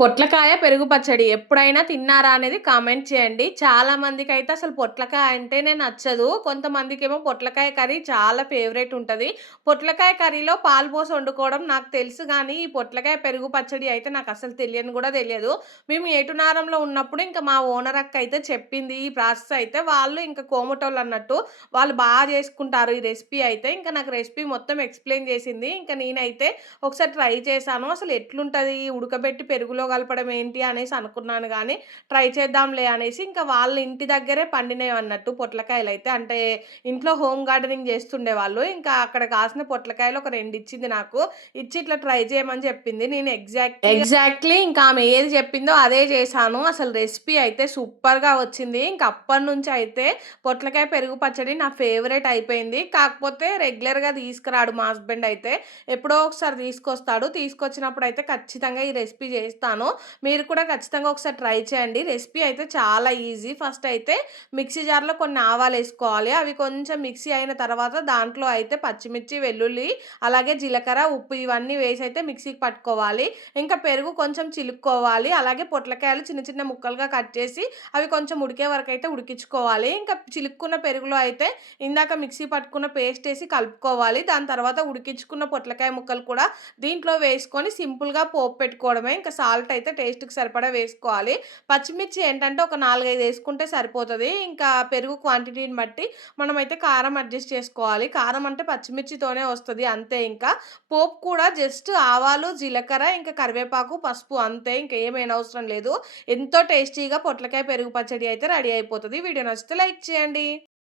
పొట్లకాయ పెరుగు పచ్చడి ఎప్పుడైనా తిన్నారా అనేది కామెంట్ చేయండి. చాలా మందికి అయితే అసలు పొట్లకాయ అంటేనే నచ్చదు. కొంతమందికి ఏమో పొట్లకాయ కర్రీ చాలా ఫేవరెట్ ఉంటుంది. పొట్లకాయ కర్రీలో పాలు పోసి వండుకోవడం నాకు తెలుసు కానీ ఈ పొట్లకాయ పెరుగు పచ్చడి అయితే నాకు అసలు తెలియని కూడా తెలియదు. మేము ఏటునారంలో ఉన్నప్పుడు ఇంకా మా ఓనర్ అక్క అయితే చెప్పింది. ఈ ప్రాసెస్ అయితే వాళ్ళు ఇంకా కోమటోళ్ళు అన్నట్టు వాళ్ళు బాగా చేసుకుంటారు ఈ రెసిపీ అయితే. ఇంకా నాకు రెసిపీ మొత్తం ఎక్స్ప్లెయిన్ చేసింది. ఇంకా నేనైతే ఒకసారి ట్రై చేశాను. అసలు ఎట్లుంటుంది? ఉడకబెట్టి పెరుగులో కలపడం ఏంటి అనేసి అనుకున్నాను కానీ ట్రై చేద్దాంలే అనేసి ఇంకా వాళ్ళ ఇంటి దగ్గరే పండినవి అన్నట్టు పొట్లకాయలు అయితే. అంటే ఇంట్లో హోమ్ గార్డెనింగ్ చేస్తుండే వాళ్ళు. ఇంకా అక్కడ కాసిన పొట్లకాయలు ఒక రెండు ఇచ్చింది నాకు. ఇచ్చి ఇట్లా ట్రై చేయమని చెప్పింది. నేను ఎగ్జాక్ట్ ఎగ్జాక్ట్లీ ఇంకా ఆమె ఏది చెప్పిందో అదే చేశాను. అసలు రెసిపీ అయితే సూపర్గా వచ్చింది. ఇంకా అప్పటి నుంచి అయితే పొట్లకాయ పెరుగు పచ్చడి నా ఫేవరెట్ అయిపోయింది. కాకపోతే రెగ్యులర్గా తీసుకురాడు మా హస్బెండ్ అయితే. ఎప్పుడో ఒకసారి తీసుకొస్తాడు. తీసుకొచ్చినప్పుడు అయితే ఖచ్చితంగా ఈ రెసిపీ చేస్తాను చెప్తాను మీరు కూడా ఖచ్చితంగా ఒకసారి ట్రై చేయండి. రెసిపీ అయితే చాలా ఈజీ. ఫస్ట్ అయితే మిక్సీ జార్లో కొన్ని ఆవాలు వేసుకోవాలి. అవి కొంచెం మిక్సీ అయిన తర్వాత దాంట్లో అయితే పచ్చిమిర్చి వెల్లుల్లి అలాగే జీలకర్ర ఉప్పు ఇవన్నీ వేసి అయితే మిక్సీకి పట్టుకోవాలి. ఇంకా పెరుగు కొంచెం చిలుక్కోవాలి. అలాగే పొట్లకాయలు చిన్న చిన్న ముక్కలుగా కట్ చేసి అవి కొంచెం ఉడికే వరకు అయితే ఉడికించుకోవాలి. ఇంకా చిలుక్కున్న పెరుగులో అయితే ఇందాక మిక్సీ పట్టుకున్న పేస్ట్ వేసి కలుపుకోవాలి. దాని తర్వాత ఉడికించుకున్న పొట్లకాయ ముక్కలు కూడా దీంట్లో వేసుకొని సింపుల్గా పోపు పెట్టుకోవడమే. ఇంకా సాల్ సాల్ట్ అయితే టేస్ట్కి సరిపడా వేసుకోవాలి. పచ్చిమిర్చి ఏంటంటే ఒక నాలుగైదు వేసుకుంటే సరిపోతుంది. ఇంకా పెరుగు క్వాంటిటీని బట్టి మనమైతే కారం అడ్జస్ట్ చేసుకోవాలి. కారం అంటే పచ్చిమిర్చితోనే వస్తుంది అంతే ఇంకా. పోపు కూడా జస్ట్ ఆవాలు జీలకర్ర ఇంకా కరివేపాకు పసుపు అంతే ఇంకా ఏమైనా అవసరం లేదు. ఎంతో టేస్టీగా పొట్లకాయ పెరుగు పచ్చడి అయితే రెడీ అయిపోతుంది. వీడియో నచ్చితే లైక్ చేయండి.